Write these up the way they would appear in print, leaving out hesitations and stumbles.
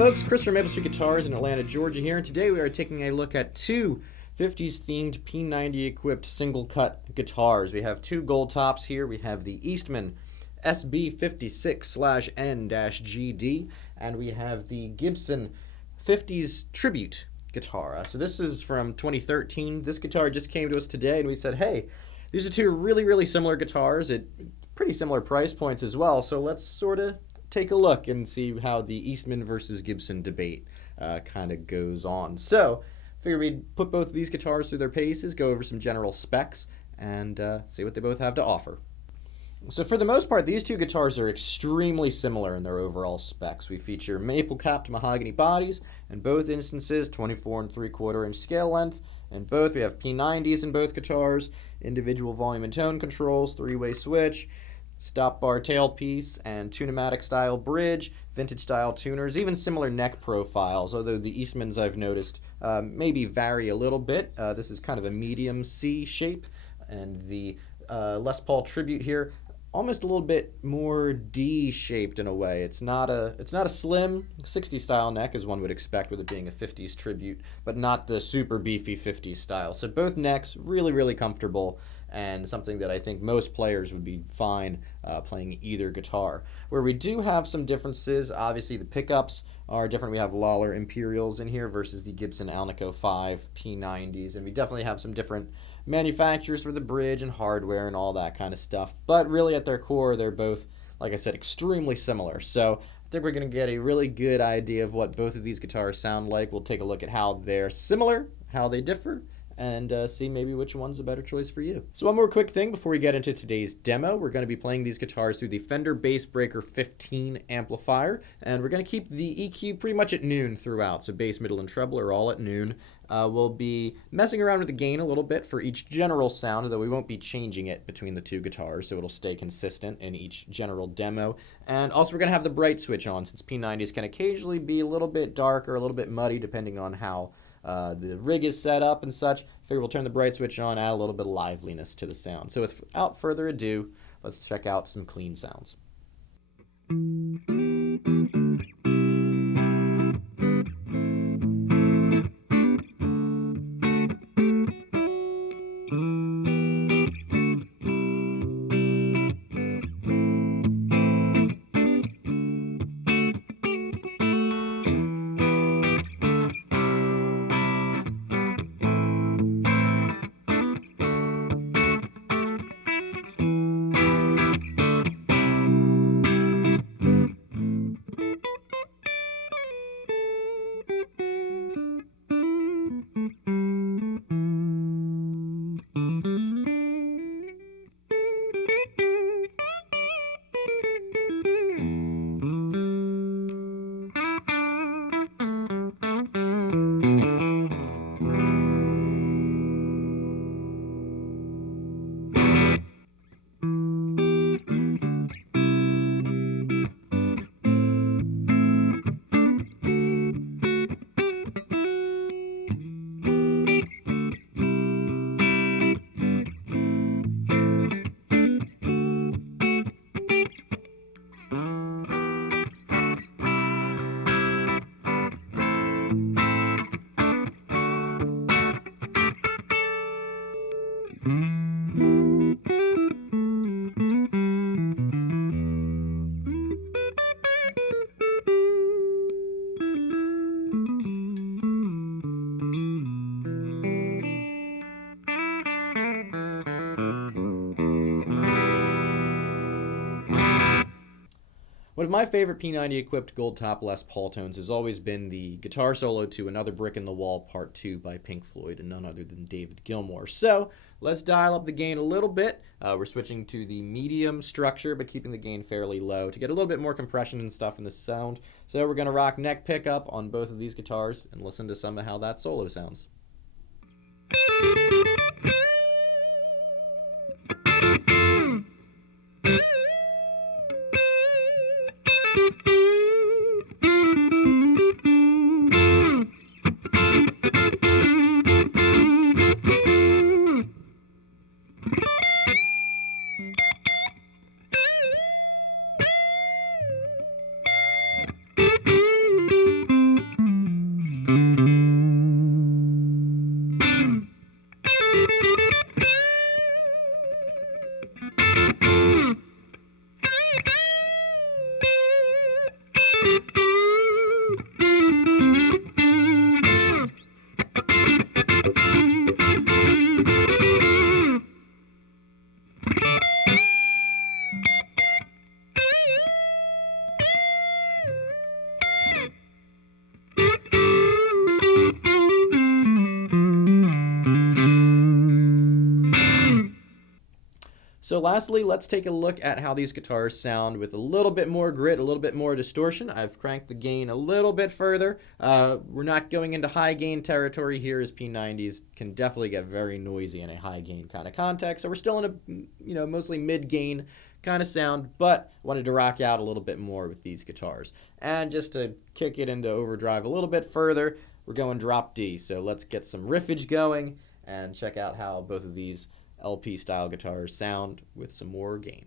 folks, Chris from Maple Street Guitars in Atlanta, Georgia here, and today we are taking a look at two 50s themed P90 equipped single cut guitars. We have two gold tops here. We have the Eastman SB56/N-GD, and we have the Gibson 50s Tribute guitar. So this is from 2013. This guitar just came to us today, and we said, hey, these are two really similar guitars at pretty similar price points as well, so let's sort of take a look and see how the Eastman versus Gibson debate kind of goes on. So, figured we'd put both of these guitars through their paces, go over some general specs, and see what they both have to offer. So for the most part, these two guitars are extremely similar in their overall specs. We feature maple-capped mahogany bodies, in both instances 24 3/4 inch scale length. In both, we have P90s in both guitars, individual volume and tone controls, three-way switch, stop bar tailpiece, and tunematic style bridge, vintage style tuners, even similar neck profiles, although the Eastmans I've noticed maybe vary a little bit. This is kind of a medium C shape, and the Les Paul Tribute here almost a little bit more D-shaped in a way. It's not a slim 60s style neck as one would expect with it being a 50s Tribute, but not the super beefy 50s style. So both necks really comfortable, and something that I think most players would be fine playing either guitar. Where we do have some differences, obviously the pickups are different. We have Lollar Imperials in here versus the Gibson Alnico P90s, and we definitely have some different manufacturers for the bridge and hardware and all that kind of stuff. But really at their core, they're both, like I said, extremely similar. So I think we're going to get a really good idea of what both of these guitars sound like. We'll take a look at how they're similar, how they differ, and see maybe which one's a better choice for you. So one more quick thing before we get into today's demo. We're going to be playing these guitars through the Fender Bass Breaker 15 amplifier, and we're going to keep the EQ pretty much at noon throughout, so bass, middle, and treble are all at noon. We'll be messing around with the gain a little bit for each general sound, though we won't be changing it between the two guitars, so it'll stay consistent in each general demo. And also we're going to have the bright switch on, since P90s can occasionally be a little bit dark or a little bit muddy depending on how the rig is set up and such. Figure we'll turn the bright switch on, add a little bit of liveliness to the sound. So without further ado, let's check out some clean sounds. One of my favorite P90 equipped gold top Les Paul tones has always been the guitar solo to Another Brick in the Wall Part 2 by Pink Floyd, and none other than David Gilmour. So let's dial up the gain a little bit. We're switching to the medium structure, but keeping the gain fairly low to get a little bit more compression and stuff in the sound. So we're going to rock neck pickup on both of these guitars and listen to some of how that solo sounds. So lastly, let's take a look at how these guitars sound with a little bit more grit, a little bit more distortion. I've cranked the gain a little bit further. We're not going into high gain territory here, as P90s can definitely get very noisy in a high gain kind of context. So we're still in a mostly mid gain kind of sound, but wanted to rock out a little bit more with these guitars. And just to kick it into overdrive a little bit further, we're going drop D. So let's get some riffage going and check out how both of these LP style guitars sound with some more gain.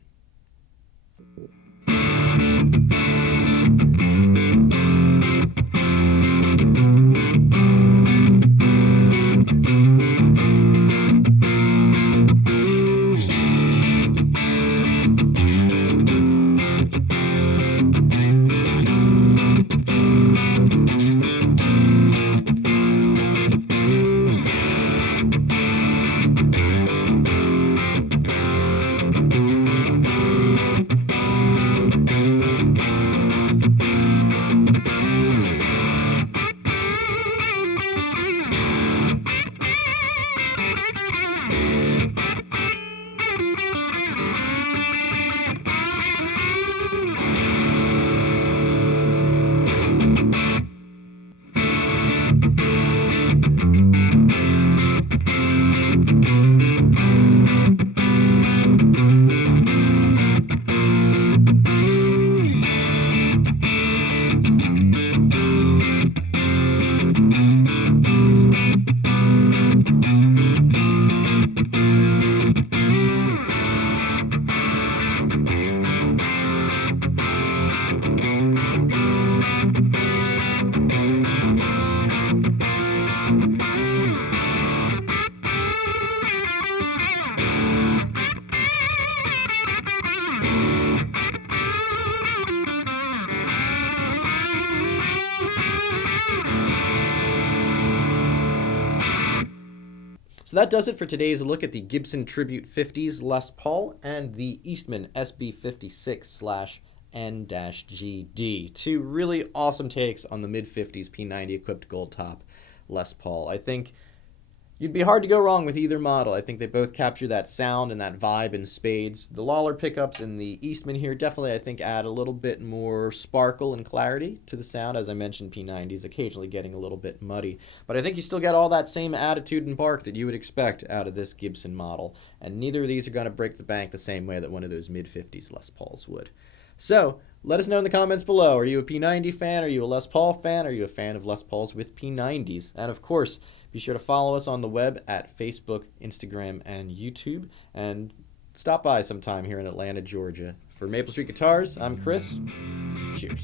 So that does it for today's look at the Gibson Tribute 50s Les Paul and the Eastman SB56/N-GD. Two really awesome takes on the mid-50s P90 equipped gold top Les Paul. I think you'd be hard to go wrong with either model. I think they both capture that sound and that vibe in spades. The Lollar pickups in the Eastman here definitely, I think, add a little bit more sparkle and clarity to the sound. As I mentioned, P90s occasionally getting a little bit muddy. But I think you still get all that same attitude and bark that you would expect out of this Gibson model. And neither of these are going to break the bank the same way that one of those mid-50s Les Pauls would. So, let us know in the comments below. Are you a P90 fan? Are you a Les Paul fan? Are you a fan of Les Pauls with P90s? And of course, be sure to follow us on the web at Facebook, Instagram, and YouTube. And stop by sometime here in Atlanta, Georgia. For Maple Street Guitars, I'm Chris. Cheers.